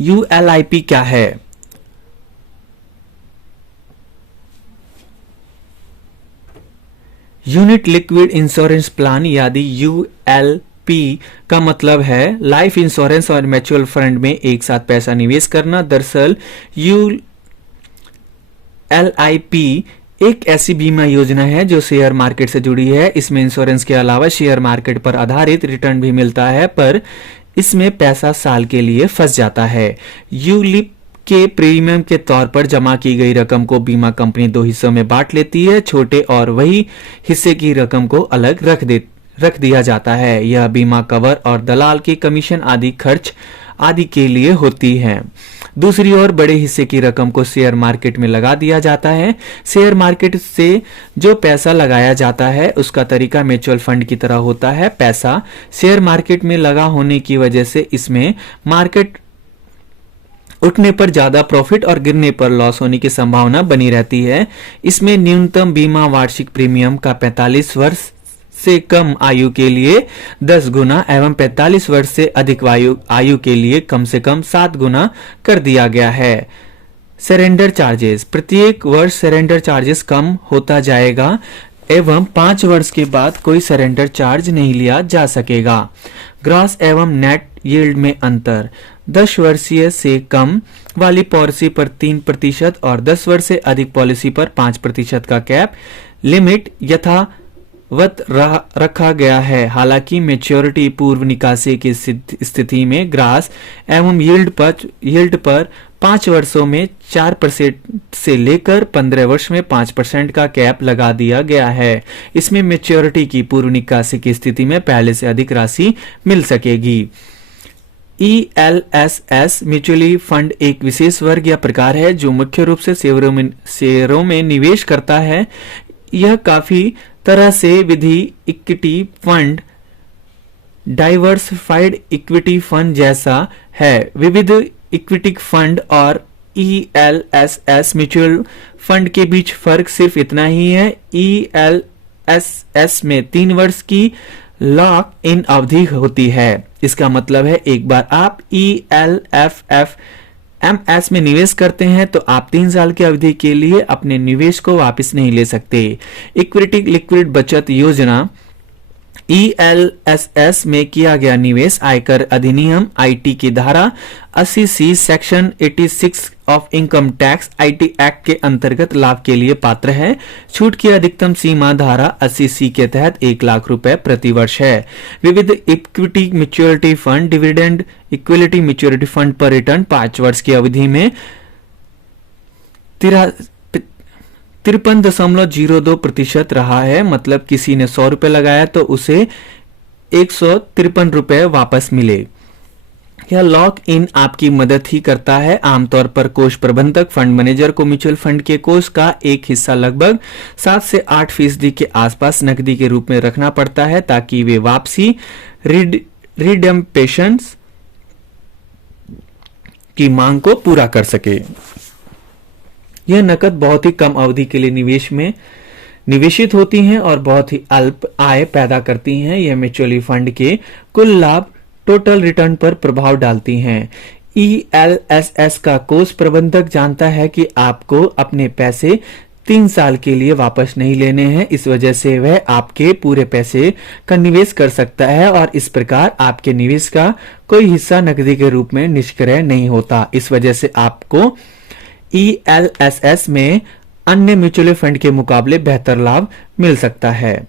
ULIP क्या है? Unit liquid insurance plan यानी ULP का मतलब है लाइफ इंश्योरेंस और म्यूचुअल फंड में एक साथ पैसा निवेश करना। दरअसल ULIP एक ऐसी बीमा योजना है जो शेयर मार्केट से जुड़ी है। इसमें इंश्योरेंस के अलावा शेयर मार्केट पर आधारित रिटर्न भी मिलता है, पर इसमें पैसा साल के लिए फंस जाता है। यूलिप के प्रीमियम के तौर पर जमा की गई रकम को बीमा कंपनी दो हिस्सों में बांट लेती है। छोटे और वही हिस्से की रकम को अलग रख दिया जाता है। यह बीमा कवर और दलाल के कमीशन आदि खर्च आदि के लिए होती है। दूसरी ओर बड़े हिस्से की रकम को शेयर मार्केट में लगा दिया जाता है। शेयर मार्केट से जो पैसा लगाया जाता है उसका तरीका म्यूचुअल फंड की तरह होता है। पैसा शेयर मार्केट में लगा होने की वजह से इसमें मार्केट उठने पर ज्यादा प्रॉफिट और गिरने पर लॉस होने की संभावना बनी रहती है। इसमें न्यूनतम बीमा वार्षिक प्रीमियम का 45 वर्ष से कम आयु के लिए 10 गुना एवं 45 वर्ष से अधिक आयु के लिए कम से कम 7 गुना कर दिया गया है। सरेंडर चार्जेस, प्रत्येक वर्ष सरेंडर चार्जेस कम होता जाएगा एवं 5 वर्ष के बाद कोई सरेंडर चार्ज नहीं लिया जा सकेगा। ग्रॉस एवं नेट यील्ड में अंतर, 10 वर्षीय से कम वाली पॉलिसी पर 3% और 10 वर्ष से अधिक पॉलिसी पर 5% का कैप लिमिट यथावत रखा गया है। हालांकि मैच्योरिटी पूर्व निकासी की स्थिति में ग्रास एवं यील्ड पर 5 वर्षों में 4% से लेकर 15 वर्ष में 5% का कैप लगा दिया गया है। इसमें मैच्योरिटी की पूर्व निकासी की स्थिति में पहले से अधिक राशि मिल सकेगी। ELSS म्यूचुअली फंड एक विशेष वर्ग या प्रकार है जो मुख्य रूप से शेयरों में निवेश करता है। यह काफी तरह से विधि equity fund, diversified equity fund जैसा है। विविध इक्विटी फंड और ELSS म्यूचुअल फंड के बीच फर्क सिर्फ इतना ही है। ELSS में 3 वर्ष की लॉक इन अवधि होती है। इसका मतलब है एक बार आप ELFFMS में निवेश करते हैं तो आप 3 साल की अवधि के लिए अपने निवेश को वापस नहीं ले सकते। इक्विटी लिक्विड बचत योजना ELSS में किया गया निवेश आयकर अधिनियम IT की धारा 80C section 86 of income tax IT act के अंतर्गत लाभ के लिए पात्र है। छूट की अधिकतम सीमा धारा 80C के तहत 1 लाख रुपए प्रति वर्ष है। विविध equity maturity fund, dividend equity maturity fund पर रिटर्न 5 वर्ष की अवधि में 53.02% रहा है। मतलब किसी ने 100 रुपए लगाया तो उसे 153 रुपए वापस मिले। यह लॉक इन आपकी मदद ही करता है। आमतौर पर कोष प्रबंधक फंड मैनेजर को म्यूचुअल फंड के कोष का एक हिस्सा लगभग 7 से 8% के आसपास नकदी के रूप में रखना पड़ता है ताकि वे वापसी रिडेम्पशन की मांग को पूरा कर सके। यह नकद बहुत ही कम अवधि के लिए निवेश में निवेशित होती हैं और बहुत ही अल्प आय पैदा करती हैं। यह म्यूचुअली फंड के कुल लाभ टोटल रिटर्न पर प्रभाव डालती हैं। ELSS का कोष प्रबंधक जानता है कि आपको अपने पैसे 3 साल के लिए वापस नहीं लेने हैं। इस वजह से वह आपके पूरे पैसे का निवेश कर सकता है और इस प्रकार आपके निवेश का कोई हिस्सा नकदी के रूप में निष्क्रिय नहीं होता। इस वजह से आपको ELSS में अन्य म्यूचुअल फंड के मुकाबले बेहतर लाभ मिल सकता है।